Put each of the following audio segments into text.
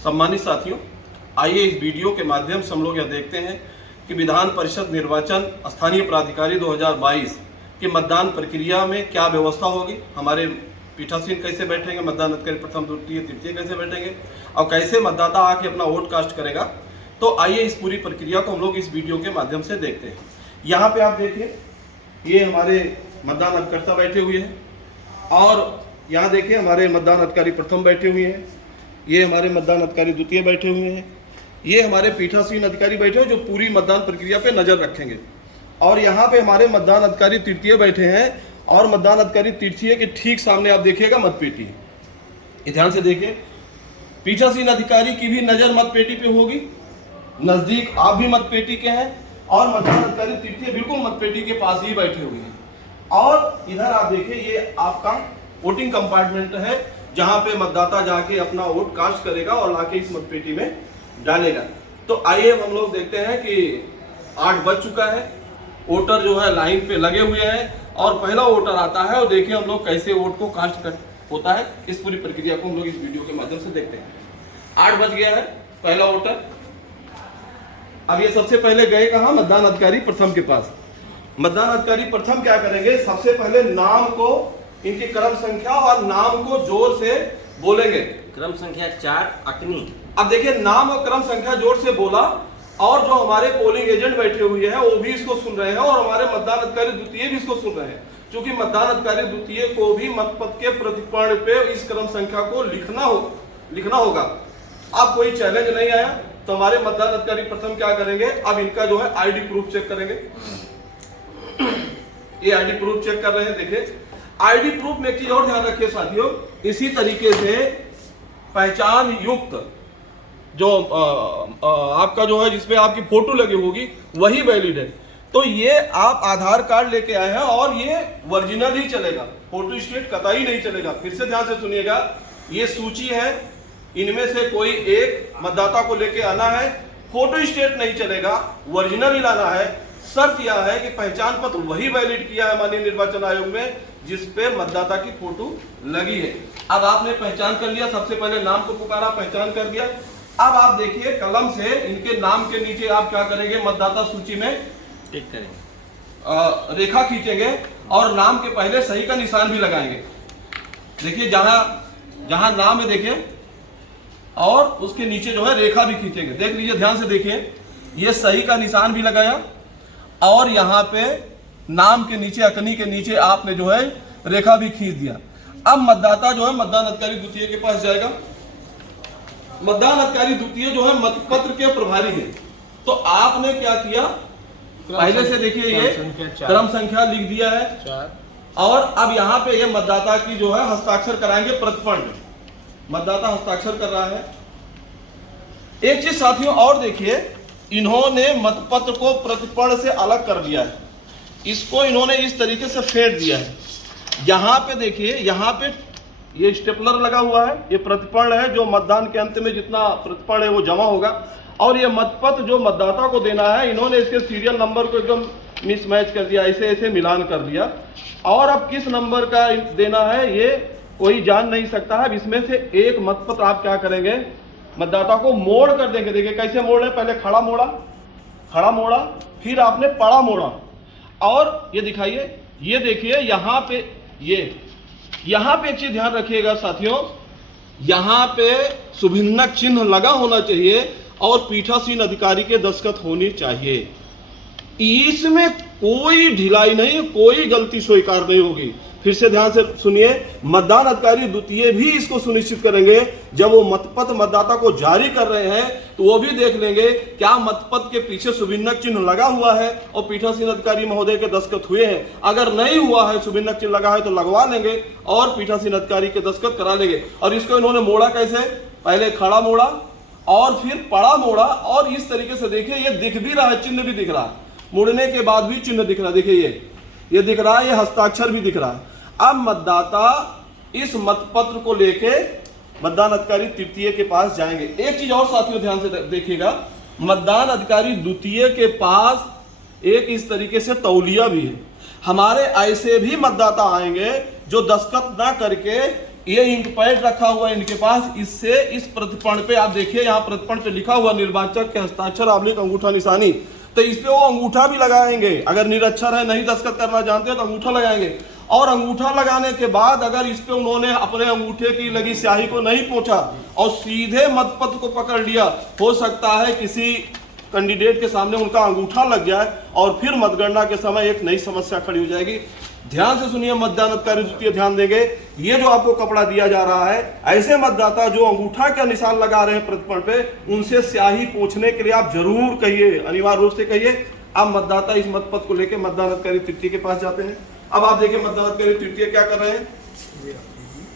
सम्मानित साथियों, आइए इस वीडियो के माध्यम से हम लोग यह देखते हैं कि विधान परिषद निर्वाचन स्थानीय प्राधिकारी 2022 की मतदान प्रक्रिया में क्या व्यवस्था होगी। हमारे पीठासीन कैसे बैठेंगे, मतदान अधिकारी प्रथम द्वितीय तृतीय कैसे बैठेंगे और कैसे मतदाता आके अपना वोट कास्ट करेगा। तो आइए इस पूरी प्रक्रिया को हम लोग इस वीडियो के माध्यम से देखते हैं। यहाँ पे आप देखिए, ये हमारे मतदान अभिकर्ता बैठे हुए हैं और यहाँ देखिए हमारे मतदान अधिकारी प्रथम बैठे हुए हैं, ये हमारे मतदान अधिकारी द्वितीय बैठे हुए हैं, ये हमारे पीठासीन अधिकारी बैठे हैं जो पूरी मतदान प्रक्रिया पे नजर रखेंगे। और यहाँ पे हमारे मतदान अधिकारी तृतीय बैठे हैं और मतदान अधिकारी तृतीय के ठीक सामने आप देखिएगा मतपेटी, ये ध्यान से देखिए। पीठासीन अधिकारी की भी नजर मतपेटी पे होगी, नजदीक आप भी मतपेटी के हैं और मतदान अधिकारी तृतीय बिल्कुल मतपेटी के पास ही बैठे हुए हैं। और इधर आप देखिए, ये आपका वोटिंग कंपार्टमेंट है जहां पे मतदाता जाके अपना वोट कास्ट करेगा और लाके इस मतपेटी में डालेगा। तो आइए हम लोग देखते हैं कि 8 बज चुका है, वोटर जो है लाइन पे लगे हुए हैं और पहला वोटर आता है और देखिए हम लोग कैसे वोट को कास्ट कर होता है। इस पूरी प्रक्रिया को हम लोग इस वीडियो के माध्यम से देखते हैं। 8 बज गया है, पहला वोटर। अब ये सबसे पहले गए कहाँ? मतदान अधिकारी प्रथम के पास। मतदान अधिकारी प्रथम क्या करेंगे, सबसे पहले नाम को, इनकी क्रम संख्या और नाम को जोर से बोलेंगे। क्रम संख्या 4 अकनी। अब देखिए, नाम और क्रम संख्या जोर से बोला और जो हमारे पोलिंग एजेंट बैठे हुए हैं वो भी इसको सुन रहे हैं और हमारे मतदान अधिकारी द्वितीय भी इसको सुन रहे हैं। क्योंकि मतदान अधिकारी द्वितीय को भी मतपत्र के प्रतिपर्ण पे इस क्रम संख्या को लिखना होगा। अब कोई चैलेंज नहीं आया तो हमारे मतदान अधिकारी प्रथम क्या करेंगे, अब इनका जो है आईडी प्रूफ चेक करेंगे। ये आईडी प्रूफ चेक कर रहे हैं। देखिए, आईडी प्रूफ में एक चीज और ध्यान रखिए साथियों, इसी तरीके से पहचान युक्त जो आपका जो है जिसपे आपकी फोटो लगी होगी वही वैलिड है। तो ये आप आधार कार्ड लेके आए हैं और ये ओरिजिनल ही चलेगा, फोटो स्टेट कतई नहीं चलेगा। फिर से ध्यान से सुनिएगा, ये सूची है, इनमें से कोई एक मतदाता को लेके आना है, फोटो स्टेट नहीं चलेगा, ओरिजिनल ही लाना है। शर्त यह है कि पहचान पत्र वही वैलिड किया है माननीय निर्वाचन आयोग में जिसपे मतदाता की फोटो लगी है। अब आपने पहचान कर लिया, सबसे पहले नाम को पुकारा, पहचान कर दिया। अब आप देखिए, कलम से इनके नाम के नीचे आप क्या करेंगे, मतदाता सूची में टिक करेंगे, रेखा खींचेंगे और नाम के पहले सही का निशान भी लगाएंगे। देखिए, जहां नाम है देखिए, और उसके नीचे जो है रेखा भी खींचेंगे। देख लीजिए, ध्यान से देखिए, ये सही का निशान भी लगाया और यहाँ पे नाम के नीचे, अकनी के नीचे आपने जो है रेखा भी खींच दिया। अब मतदाता जो है मतदान अधिकारी द्वितीय के पास जाएगा। मतदान अधिकारी द्वितीय जो है मतपत्र के प्रभारी है। तो आपने क्या किया, पहले से देखिए ये क्रम संख्या लिख दिया है 4 और अब यहाँ पे ये मतदाता की जो है हस्ताक्षर कराएंगे प्रतिपन्न। मतदाता हस्ताक्षर कर रहा है। एक चीज साथियों और देखिए, इन्होंने मतपत्र को प्रतिपर्ण से अलग कर दिया है, इसको इन्होंने इस तरीके से फेंट दिया है। यहाँ पे देखिए, यहाँ पे ये स्टेपलर लगा हुआ है, ये प्रतिपर्ण है जो मतदान के अंत में जितना प्रतिपर्ण है वो जमा होगा। और ये मतपत्र जो मतदाता को देना है, इन्होंने इसके सीरियल नंबर को एकदम मिसमैच कर दिया, ऐसे ऐसे मिलान कर दिया। और अब किस नंबर का देना है ये कोई जान नहीं सकता है। इसमें से एक मतपत्र आप क्या करेंगे, मतदाता को मोड़ कर देंगे। देखिए कैसे मोड़ है, पहले खड़ा मोड़ा, फिर आपने पड़ा मोड़ा और ये दिखाइए, ये देखिए यहाँ पे एक चीज ध्यान रखिएगा साथियों, यहाँ पे शुभचिन्ह चिन्ह लगा होना चाहिए और पीठासीन अधिकारी के दस्तखत होनी चाहिए। इसमें कोई ढिलाई नहीं, कोई गलती स्वीकार नहीं होगी। फिर से ध्यान से सुनिए, मतदान अधिकारी द्वितीय भी इसको सुनिश्चित करेंगे। जब वो मतपत्र मतदाता को जारी कर रहे हैं तो वो भी देख लेंगे क्या मतपत्र के पीछे शुभचिन्ह चिन्ह लगा हुआ है और पीठासीन अधिकारी महोदय के दस्तखत हुए हैं। अगर नहीं हुआ है, शुभचिन्ह चिन्ह लगा है तो लगवा लेंगे और पीठासीन अधिकारी के दस्तखत करा लेंगे। और इसको इन्होंने मोड़ा कैसे, पहले खड़ा मोड़ा और फिर पड़ा मोड़ा और इस तरीके से देखिए, ये दिख भी रहा है, चिन्ह भी दिख रहा है, मुड़ने के बाद भी चिन्ह दिख रहा है। देखिए ये दिख रहा है, ये हस्ताक्षर भी दिख रहा है। अब मतदाता इस मतपत्र को लेके मतदान अधिकारी तृतीय के पास जाएंगे। एक चीज और साथियों ध्यान से देखिएगा, मतदान अधिकारी द्वितीय के पास एक इस तरीके से तौलिया भी है। हमारे ऐसे भी मतदाता आएंगे जो दस्तखत ना करके ये इंक पैड रखा हुआ है इनके पास, इससे इस प्रतिपण पे आप देखिए, यहाँ प्रतिपण पे लिखा हुआ निर्वाचक के हस्ताक्षर आबलिक अंगूठा निशानी, तो इस पे वो अंगूठा भी लगाएंगे। अगर निरक्षर है, नहीं दस्तखत करना जानते हो तो अंगूठा लगाएंगे। और अंगूठा लगाने के बाद अगर इस पे उन्होंने अपने अंगूठे की लगी स्याही को नहीं पोंछा और सीधे मतपत्र को पकड़ लिया, हो सकता है किसी कैंडिडेट के सामने उनका अंगूठा लग जाए और फिर मतगणना के समय एक नई समस्या खड़ी हो जाएगी। ध्यान से सुनिए मतदान अधिकारी द्वितीय, ध्यान देंगे। ये जो आपको कपड़ा दिया जा रहा है, ऐसे मतदाता जो अंगूठा का निशान लगा रहे हैं प्रतिपण पे, उनसे स्याही पोंछने के लिए आप जरूर कहिए, अनिवार्य रूप से कहिए। अब मतदाता इस मतपत्र को लेकर मतदान अधिकारी तृतीय के पास जाते हैं। अब आप देखिए मतदान अधिकारी तृतीय क्या कर रहे हैं,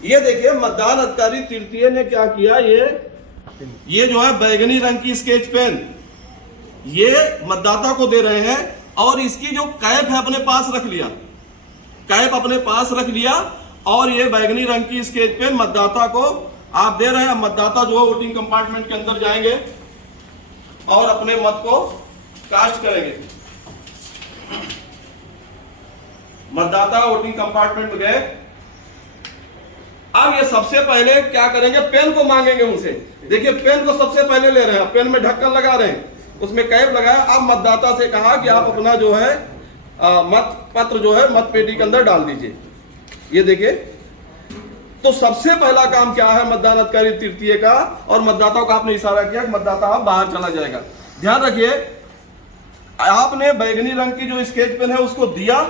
ये देखिए मतदान अधिकारी तृतीय ने क्या किया, ये जो है बैगनी रंग की स्केच पेन ये मतदाता को दे रहे हैं और इसकी जो कैप है अपने पास रख लिया, कैप अपने पास रख लिया और ये बैगनी रंग की स्केच पेन मतदाता को आप दे रहे हैं। मतदाता जो है वोटिंग कंपार्टमेंट के अंदर जाएंगे और अपने मत को कास्ट करेंगे। मतदाता वोटिंग कंपार्टमेंट में गए। अब ये सबसे पहले क्या करेंगे, पेन को मांगेंगे उनसे। देखिए पेन को सबसे पहले ले रहे हैं, पेन में ढक्कन लगा रहे हैं, उसमें कैप लगाया। अब मतदाता से कहा कि आप अपना जो है मत पत्र जो है मत पेटी के अंदर डाल दीजिए। ये देखिए, तो सबसे पहला काम क्या है मतदान अधिकारी तृतीय का, और मतदाताओं का आपने इशारा किया कि मतदाता आप बाहर चला जाएगा। ध्यान रखिए, आपने बैगनी रंग की जो स्केच पेन है उसको दिया,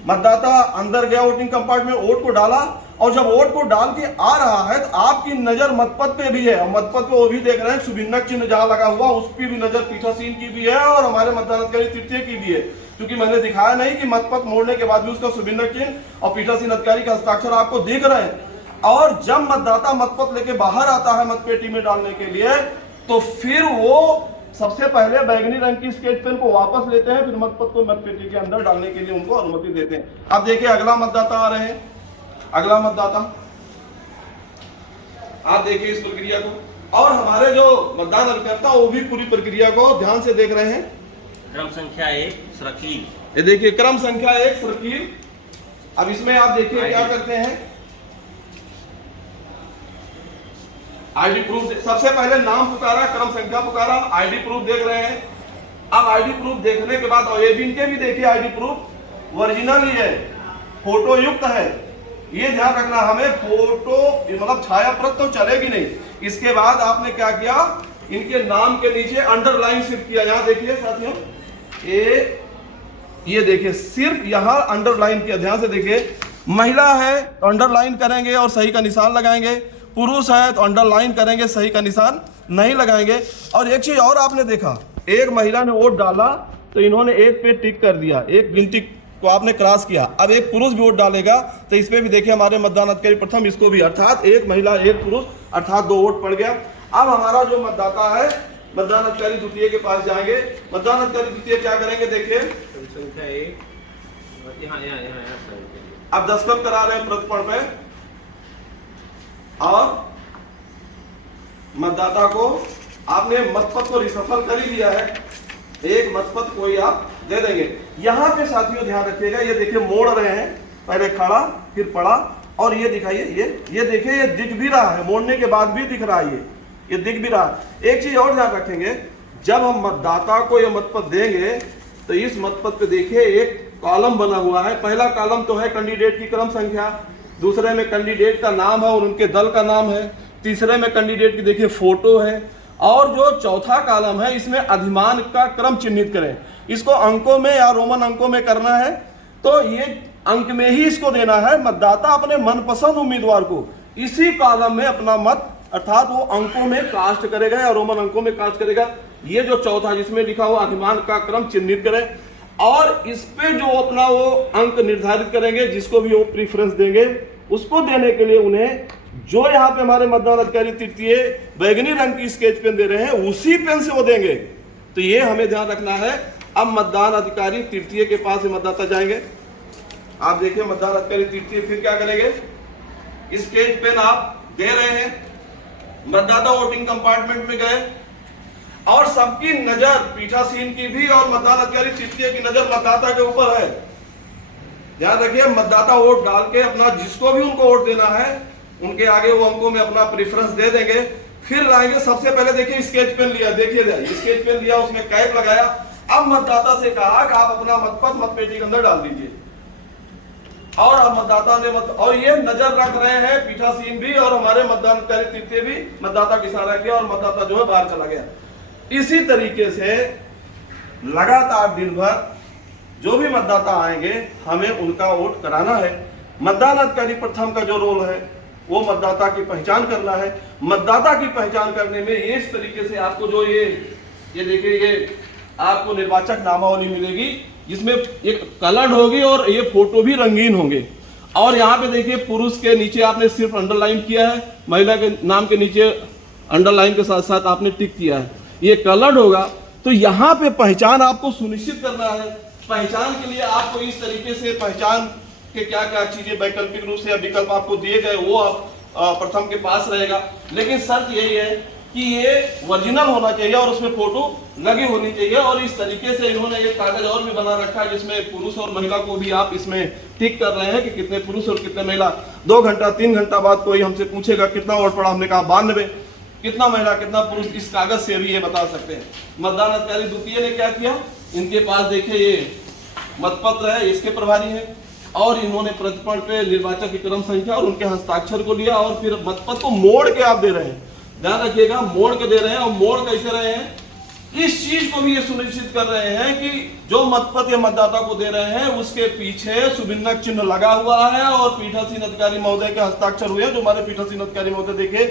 मतदाता अंदर गया वोटिंग कंपार्टमेंट में, वोट को डाला, और जब वोट को डाल के आ रहा है तो आपकी नजर मतपत्र पे भी है, और मतपत्र पे वो भी देख रहे हैं सुभिन्नक चिन्ह जहां लगा हुआ उस पर भी नजर पीठासीन की भी है और हमारे मतदान अधिकारी तृतीय की भी है। क्योंकि मैंने दिखाया नहीं कि मतपत्र मोड़ने के बाद भी उसका सुभिन्नक चिन्ह और पीठासीन अधिकारी का हस्ताक्षर आपको दिख रहे हैं। और जब मतदाता मतपत्र लेके बाहर आता है मतपेटी में डालने के लिए, तो फिर वो सबसे पहले बैगनी रंग की स्केच पेन को वापस लेते हैं, फिर मतपत्र को मतपेटी के अंदर डालने के लिए उनको अनुमति देते हैं। अब देखिए अगला मतदाता आ रहे हैं, अगला मतदाता आप देखिए इस प्रक्रिया को, और हमारे जो मतदान अभिकर्ता वो भी पूरी प्रक्रिया को ध्यान से देख रहे हैं। क्रम संख्या 1 सरकील, ये देखिए क्रम संख्या 1 सरकील। अब इसमें आप देखिए क्या करते हैं, आईडी प्रूफ, सबसे पहले नाम पुकारा, क्रम संख्या पुकारा, आईडी प्रूफ देख रहे हैं। अब आईडी प्रूफ देखने के बाद, और ये भी इनके भी देखिए आईडी प्रूफ ओरिजिनल ही है, फोटो युक्त है। ये ध्यान रखना, हमें फोटो मतलब छाया प्रत तो चलेगी नहीं। इसके बाद आपने क्या किया, इनके नाम के नीचे अंडरलाइन सिर्फ किया। यहां देखिए साथियों, ये देखिए सिर्फ यहां अंडरलाइन किया। ध्यान से देखिए, महिला है तो अंडरलाइन करेंगे और सही का निशान लगाएंगे, पुरुष है तो अंडरलाइन करेंगे, सही का निशान नहीं लगाएंगे। और एक चीज और आपने देखा, एक महिला ने वोट डाला तो इन्होंने एक पे टिक कर दिया, एक गिनती को आपने क्रॉस किया। अब एक पुरुष भी वोट डालेगा तो इस पे भी देखिए हमारे मतदान अधिकारी प्रथम, इसको भी, अर्थात एक महिला एक पुरुष, अर्थात 2 वोट पड़ गया। अब हमारा जो मतदाता है मतदान अधिकारी द्वितीय के पास जाएंगे। मतदान अधिकारी द्वितीय क्या करेंगे, देखिए संख्या 1 अब दस्तखत करा रहे हैं प्रतिपण पे, और मतदाता को आपने मतपत्र को रिसफल कर ही लिया है, एक मतपत्र कोई आप दे देंगे। यहां पे साथियों ध्यान रखिएगा, ये देखिए मोड़ रहे हैं, पहले खड़ा फिर पड़ा, और ये दिखाइए, ये देखिए ये दिख भी रहा है, मोड़ने के बाद भी दिख रहा है, ये दिख भी रहा है। एक चीज और ध्यान रखेंगे, जब हम मतदाता को ये मतपत्र देंगे तो इस मतपत्र पे देखिए एक कॉलम बना हुआ है। पहला कॉलम तो है कैंडिडेट की क्रम संख्या, दूसरे में कैंडिडेट का नाम है और उनके दल का नाम है, तीसरे में कैंडिडेट की देखिए फोटो है, और जो चौथा कॉलम है इसमें अधिमान का क्रम चिन्हित करें। इसको अंकों में या रोमन अंकों में करना है तो ये अंक में ही इसको देना है। मतदाता अपने मनपसंद उम्मीदवार को इसी कॉलम में अपना मत, अर्थात वो अंकों में कास्ट करेगा या रोमन अंकों में कास्ट करेगा। ये जो चौथा जिसमें लिखा हुआ अधिमान का क्रम चिन्हित करें, और इस पे जो अपना वो अंक निर्धारित करेंगे, जिसको भी वो प्रीफरेंस देंगे, उसको देने के लिए उन्हें जो यहाँ पे हमारे मतदान अधिकारी तृतीय बैगनी रंग की स्केच पेन दे रहे हैं उसी पेन से वो देंगे। तो ये हमें ध्यान रखना है। अब मतदान अधिकारी तृतीय के पास मतदाता जाएंगे। आप देखिए मतदान अधिकारी तृतीय फिर क्या करेंगे, स्केच पेन आप दे रहे हैं, मतदाता वोटिंग कंपार्टमेंट में गए, और सबकी नजर पीठासीन की भी और मतदान अधिकारी तृतीय की नजर मतदाता के ऊपर है। ध्यान रखिए, मतदाता वोट डाल के अपना जिसको भी उनको वोट देना है उनके आगे वो अंकों में अपना प्रेफरेंस दे देंगे। फिर आएंगे, सबसे पहले देखिए स्केच पेन लिया, देखिए स्केच पेन लिया, उसमें कैप लगाया। अब मतदाता से कहा कि आप अपना मतपत्र मतपेटी के अंदर डाल दीजिए, और अब मतदाता ने और ये नजर रख रहे हैं पीठासीन भी और हमारे मतदान तृतीय भी मतदाता की इशारा किया और मतदाता जो है बाहर चला गया। इसी तरीके से लगातार दिन भर जो भी मतदाता आएंगे हमें उनका वोट कराना है। मतदान अधिकारी प्रथम का जो रोल है वो मतदाता की पहचान करना है। मतदाता की पहचान करने में ये इस तरीके से आपको जो ये देखिए, ये आपको निर्वाचक नामावली मिलेगी, जिसमें एक कलर होगी और ये फोटो भी रंगीन होंगे। और यहाँ पे देखिए पुरुष के नीचे आपने सिर्फ अंडरलाइन किया है, महिला के नाम के नीचे अंडरलाइन के साथ साथ आपने टिक किया है, ये कलर्ड होगा। तो यहाँ पे पहचान आपको सुनिश्चित करना है। पहचान के लिए आपको इस तरीके से पहचान के क्या क्या चीजें वैकल्पिक रूप से या विकल्प आपको दिए गए वो आप प्रथम के पास रहेगा। लेकिन शर्त यही है कि ये ओरिजिनल होना चाहिए और उसमें फोटो लगी होनी चाहिए। और इस तरीके से इन्होंने एक कागज और भी बना रखा है जिसमें पुरुष और महिला को भी आप इसमें टिक कर रहे हैं कि कितने पुरुष और कितने महिला। 2 घंटा 3 घंटा बाद कोई हमसे पूछेगा कितना वोट पड़ा, हमने कहा 92, कितना महिला कितना पुरुष, इस कागज से भी ये बता सकते हैं। मतदान अधिकारी द्वितीय ने क्या किया, इनके पास देखिए ये मतपत्र है, इसके प्रभारी है, और इन्होंने प्रतिपक्ष पे निर्वाचक की क्रम संख्या और उनके हस्ताक्षर को लिया और फिर मतपत्र को मोड़ के आप दे रहे हैं। ध्यान रखिएगा, मोड़ के दे रहे हैं। और मोड़ कैसे रहे हैं, इस चीज को भी ये सुनिश्चित कर रहे हैं कि जो मतपत्र मतदाता को दे रहे हैं उसके पीछे शुभिन्नक चिन्ह लगा हुआ है और पीठासीन अधिकारी महोदय के हस्ताक्षर हुए हैं। जो हमारे पीठासीन अधिकारी महोदय देखे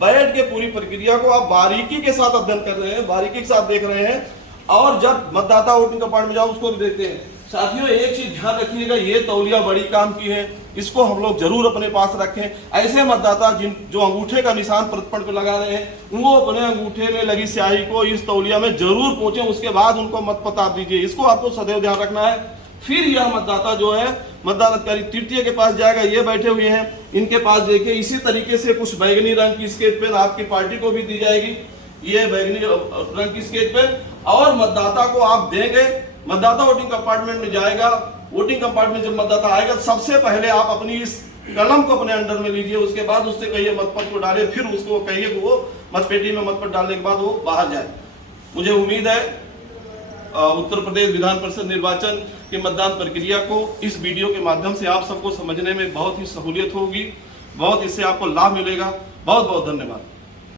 बैठ के पूरी प्रक्रिया को आप बारीकी के साथ अध्ययन कर रहे हैं, बारीकी के साथ देख रहे हैं। और जब मतदाता वोटिंग कंपार्टमेंट में जाओ उसको भी देखते हैं। साथियों एक चीज ध्यान रखिएगा, ये तौलिया बड़ी काम की है, इसको हम लोग जरूर अपने पास रखें। ऐसे मतदाता जो अंगूठे का निशान प्रतिपक्ष पे लगा रहे हैं वो अपने अंगूठे में लगी स्याही को इस तौलिया में जरूर पहुंचे, उसके बाद उनको मतपत्र आप दीजिए। इसको आपको सदैव ध्यान रखना है। फिर यह मतदाता जो है मतदान अधिकारी तृतीय के पास जाएगा, ये बैठे हुए हैं, इनके पास देखिए इसी तरीके से कुछ बैगनी रंग की स्केच पेन आपकी पार्टी को भी दी जाएगी, ये बैगनी रंग की स्केच पेन, और मतदाता को आप देंगे। मतदाता वोटिंग कंपार्टमेंट में जाएगा, वोटिंग कंपार्टमेंट जब मतदाता आएगा सबसे पहले आप अपनी इस कलम को अपने अंडर में लीजिए, उसके बाद उससे कहिए मतपत्र को डाले, फिर उसको कहिए कि वो मतपेटी में मतपत्र डालने के बाद वो बाहर जाए। मुझे उम्मीद है उत्तर प्रदेश विधान परिषद निर्वाचन के मतदान प्रक्रिया को इस वीडियो के माध्यम से आप सबको समझने में बहुत ही सहूलियत होगी, बहुत इससे आपको लाभ मिलेगा। बहुत बहुत धन्यवाद।